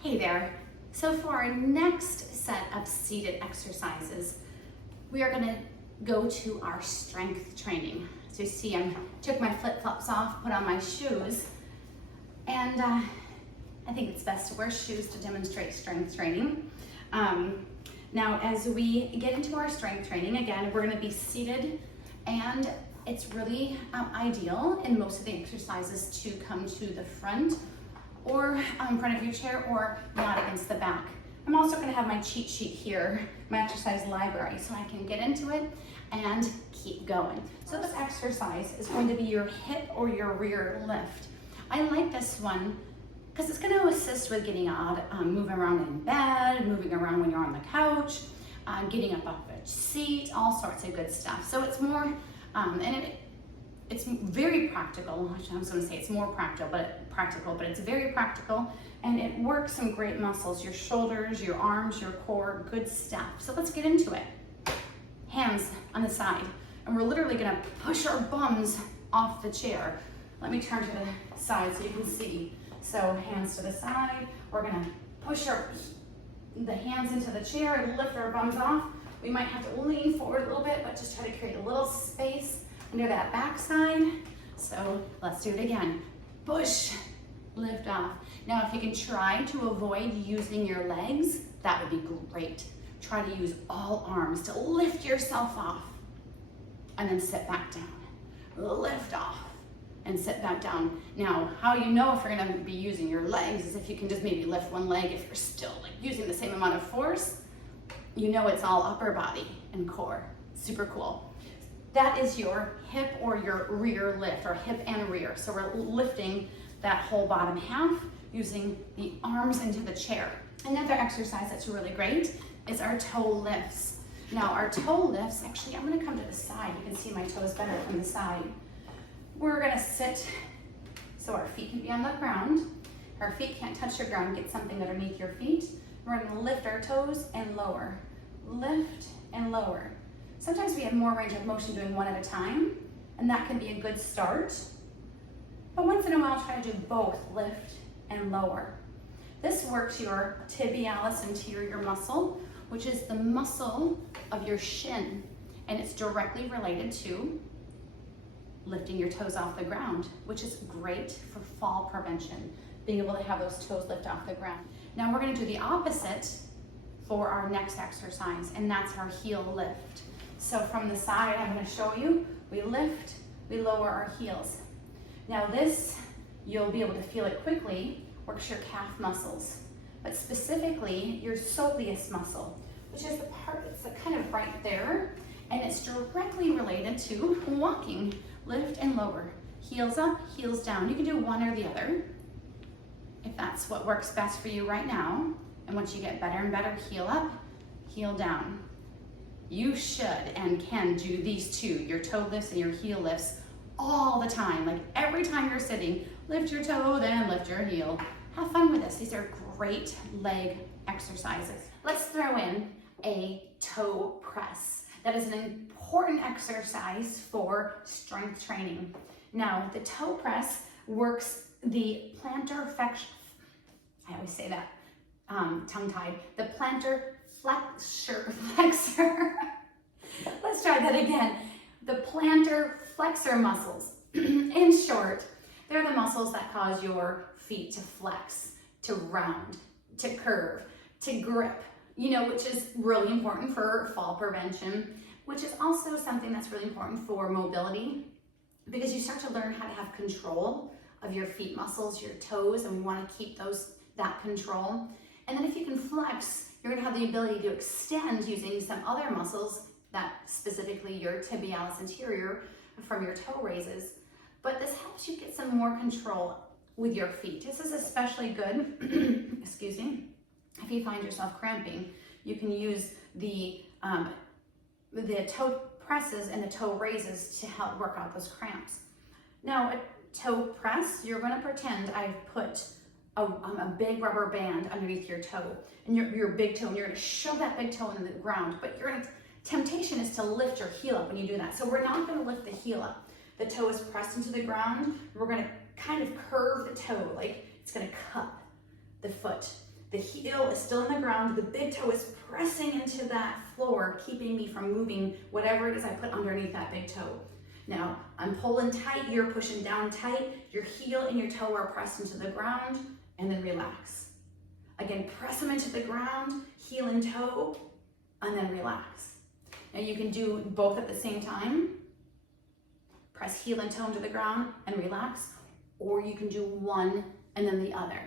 Hey there. So for our next set of seated exercises, we are gonna go to our strength training. So you see, I took my flip-flops off, put on my shoes, and I think it's best to wear shoes to demonstrate strength training. Now, as we get into our strength training, again, we're gonna be seated, and it's really ideal in most of the exercises to come to the front or in front of your chair or not against the back. I'm also going to have my cheat sheet here, my exercise library, so I can get into it and keep going. So this exercise is going to be your hip or your rear lift. I like this one because it's going to assist with getting out, moving around in bed, moving around when you're on the couch, getting up off a seat, all sorts of good stuff. So it's more, it's very practical. I was going to say it's more practical, but it's very practical, and it works some great muscles, your shoulders, your arms, your core, good stuff. So let's get into it. Hands on the side, and we're literally going to push our bums off the chair. Let me turn to the side so you can see. So hands to the side, we're going to push the hands into the chair and lift our bums off. We might have to lean forward a little bit, but just try to create a little space under that backside. So let's do it again. Push, lift off. Now, if you can try to avoid using your legs, that would be great. Try to use all arms to lift yourself off and then sit back down. Lift off and sit back down. Now, how you know if you're gonna be using your legs is if you can just maybe lift one leg. If you're still using the same amount of force, you know it's all upper body and core. Super cool. That is your hip or your rear lift, or hip and rear. So we're lifting that whole bottom half using the arms into the chair. Another exercise that's really great is our toe lifts. Now our toe lifts, actually I'm gonna come to the side. You can see my toes better from the side. We're gonna sit so our feet can be on the ground. Our feet can't touch the ground, get something underneath your feet. We're gonna lift our toes and lower. Lift and lower. Sometimes we have more range of motion doing one at a time, and that can be a good start. But once in a while, try to do both, lift and lower. This works your Tibialis Anterior muscle, which is the muscle of your shin, and it's directly related to lifting your toes off the ground, which is great for fall prevention, being able to have those toes lift off the ground. Now we're gonna do the opposite for our next exercise, and that's our heel lift. So from the side, I'm going to show you, we lift, we lower our heels. Now this, you'll be able to feel it quickly, works your calf muscles, but specifically your soleus muscle, which is the part that's kind of right there, and it's directly related to walking. Lift and lower, heels up, heels down. You can do one or the other, if that's what works best for you right now. And once you get better and better, heel up, heel down. You should and can do these two, your toe lifts and your heel lifts, all the time. Like every time you're sitting, lift your toe, then lift your heel. Have fun with this. These are great leg exercises. Let's throw in a toe press. That is an important exercise for strength training. Now, the toe press works the plantar flexor, I always say that, tongue-tied, the plantar flexor. Let's try that again. The plantar flexor muscles. In short, they're the muscles that cause your feet to flex, to round, to curve, to grip, which is really important for fall prevention, which is also something that's really important for mobility, because you start to learn how to have control of your feet muscles, your toes, and we want to keep that control. And then if you can flex, you're going to have the ability to extend using some other muscles, that specifically your tibialis anterior from your toe raises. But this helps you get some more control with your feet. This is especially good, excuse me, if you find yourself cramping. You can use the toe presses and the toe raises to help work out those cramps. Now, a toe press, you're going to pretend I've put a big rubber band underneath your toe, and your big toe, and you're going to shove that big toe into the ground, but temptation is to lift your heel up when you do that. So we're not going to lift the heel up. The toe is pressed into the ground. We're going to kind of curve the toe, like it's going to cup the foot. The heel is still in the ground. The big toe is pressing into that floor, keeping me from moving whatever it is I put underneath that big toe. Now, I'm pulling tight, you're pushing down tight. Your heel and your toe are pressed into the ground, and then relax. Again, press them into the ground, heel and toe, and then relax. Now you can do both at the same time. Press heel and toe into the ground and relax, or you can do one and then the other.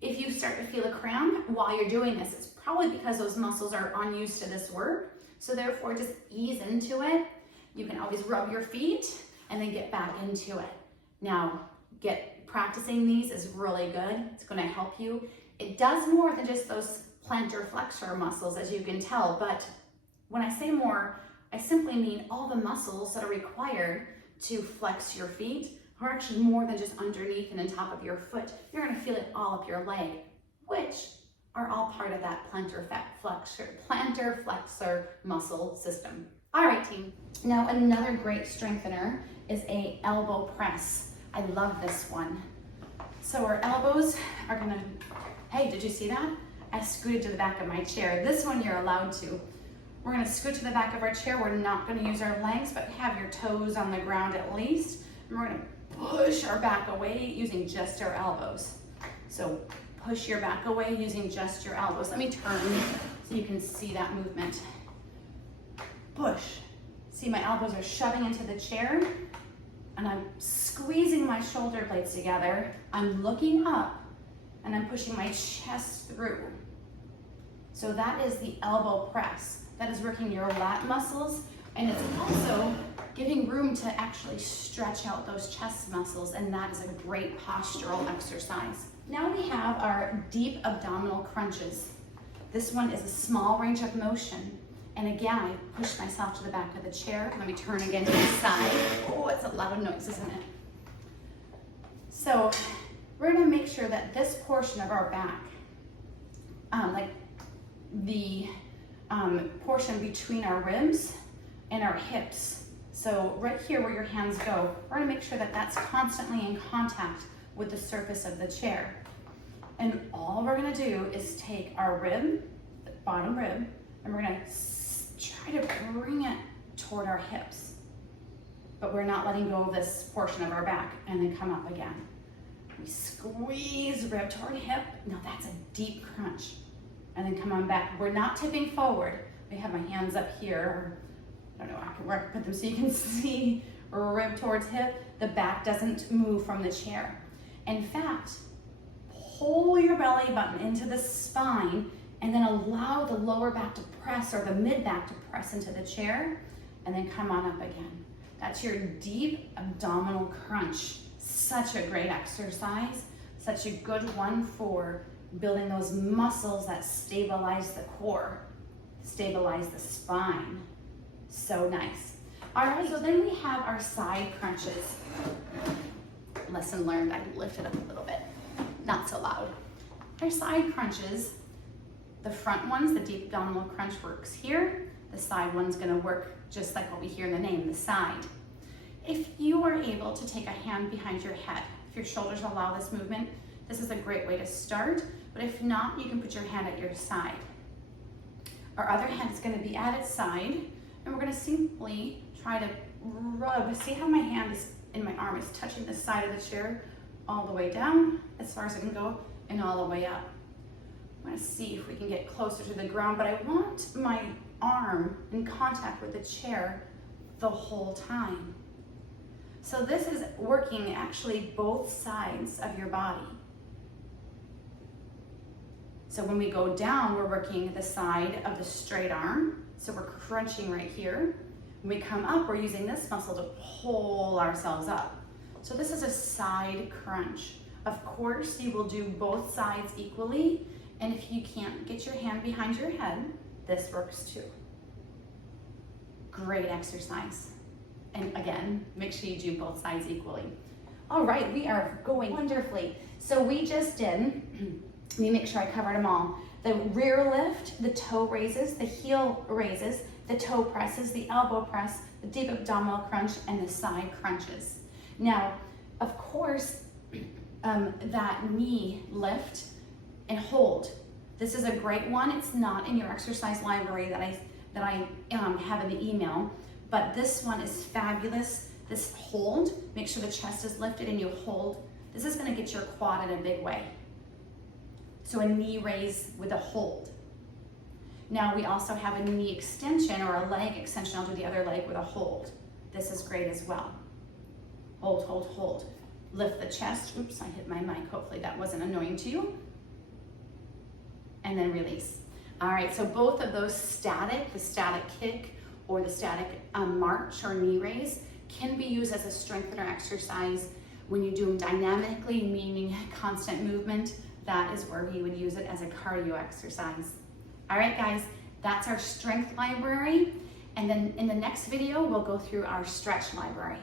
If you start to feel a cramp while you're doing this, it's probably because those muscles are unused to this work. So therefore, just ease into it. You can always rub your feet and then get back into it. Now, practicing these is really good. It's going to help you. It does more than just those plantar flexor muscles, as you can tell, but when I say more, I simply mean all the muscles that are required to flex your feet are actually more than just underneath and on top of your foot. You're going to feel it all up your leg, which are all part of that plantar flexor muscle system. All right, team. Now, another great strengthener is a elbow press. I love this one. So our elbows are going to, hey, did you see that? I scooted to the back of my chair. This one you're allowed to. We're going to scoot to the back of our chair. We're not going to use our legs, but have your toes on the ground at least. And we're going to push our back away using just our elbows. So push your back away using just your elbows. Let me turn so you can see that movement. Push. See, my elbows are shoving into the chair, and I'm squeezing my shoulder blades together. I'm looking up, and I'm pushing my chest through. So that is the elbow press. That is working your lat muscles, and it's also giving room to actually stretch out those chest muscles, and that is a great postural exercise. Now we have our deep abdominal crunches. This one is a small range of motion. And again, I push myself to the back of the chair. Let me turn again to the side. Oh, it's a loud noise, isn't it? So we're gonna make sure that this portion of our back, like the portion between our ribs and our hips. So right here where your hands go, we're gonna make sure that that's constantly in contact with the surface of the chair. And all we're gonna do is take our rib, the bottom rib, and we're gonna try to bring it toward our hips. But we're not letting go of this portion of our back, and then come up again. We squeeze rib toward hip. Now that's a deep crunch. And then come on back. We're not tipping forward. I have my hands up here. I don't know where I can put them so you can see. Rib towards hip. The back doesn't move from the chair. In fact, pull your belly button into the spine and then allow the lower back to press, or the mid back to press into the chair, and then come on up again. That's your deep abdominal crunch. Such a great exercise. Such a good one for building those muscles that stabilize the core, stabilize the spine. So nice. All right, so then we have our side crunches. Lesson learned, I lifted up a little bit, not so loud. Our side crunches, the front ones, the deep abdominal crunch works here. The side one's gonna work just like what we hear in the name, the side. If you are able to take a hand behind your head, if your shoulders allow this movement, this is a great way to start. But if not, you can put your hand at your side. Our other hand is gonna be at its side, and we're gonna simply try to rub. See how my hand is in my arm is touching the side of the chair all the way down, as far as it can go, and all the way up. I'm gonna see if we can get closer to the ground, but I want my arm in contact with the chair the whole time. So this is working actually both sides of your body. So when we go down, we're working the side of the straight arm. So we're crunching right here. When we come up, we're using this muscle to pull ourselves up. So this is a side crunch. Of course, you will do both sides equally. And if you can't get your hand behind your head, this works too. Great exercise. And again, make sure you do both sides equally. All right, we are going wonderfully. So we just did, let me make sure I covered them all. The rear lift, the toe raises, the heel raises, the toe presses, the elbow press, the deep abdominal crunch, and the side crunches. Now, of course, that knee lift and hold. This is a great one. It's not in your exercise library that I have in the email, but this one is fabulous. This hold, make sure the chest is lifted and you hold. This is gonna get your quad in a big way. So a knee raise with a hold. Now we also have a knee extension or a leg extension. I'll do the other leg with a hold. This is great as well. Hold, hold, hold. Lift the chest. Oops, I hit my mic. Hopefully that wasn't annoying to you. And then release. All right, so both of those static, the static kick or the static march or knee raise, can be used as a strengthener exercise. When you do them dynamically, meaning constant movement, that is where you would use it as a cardio exercise. All right, guys, that's our strength library. And then in the next video, we'll go through our stretch library.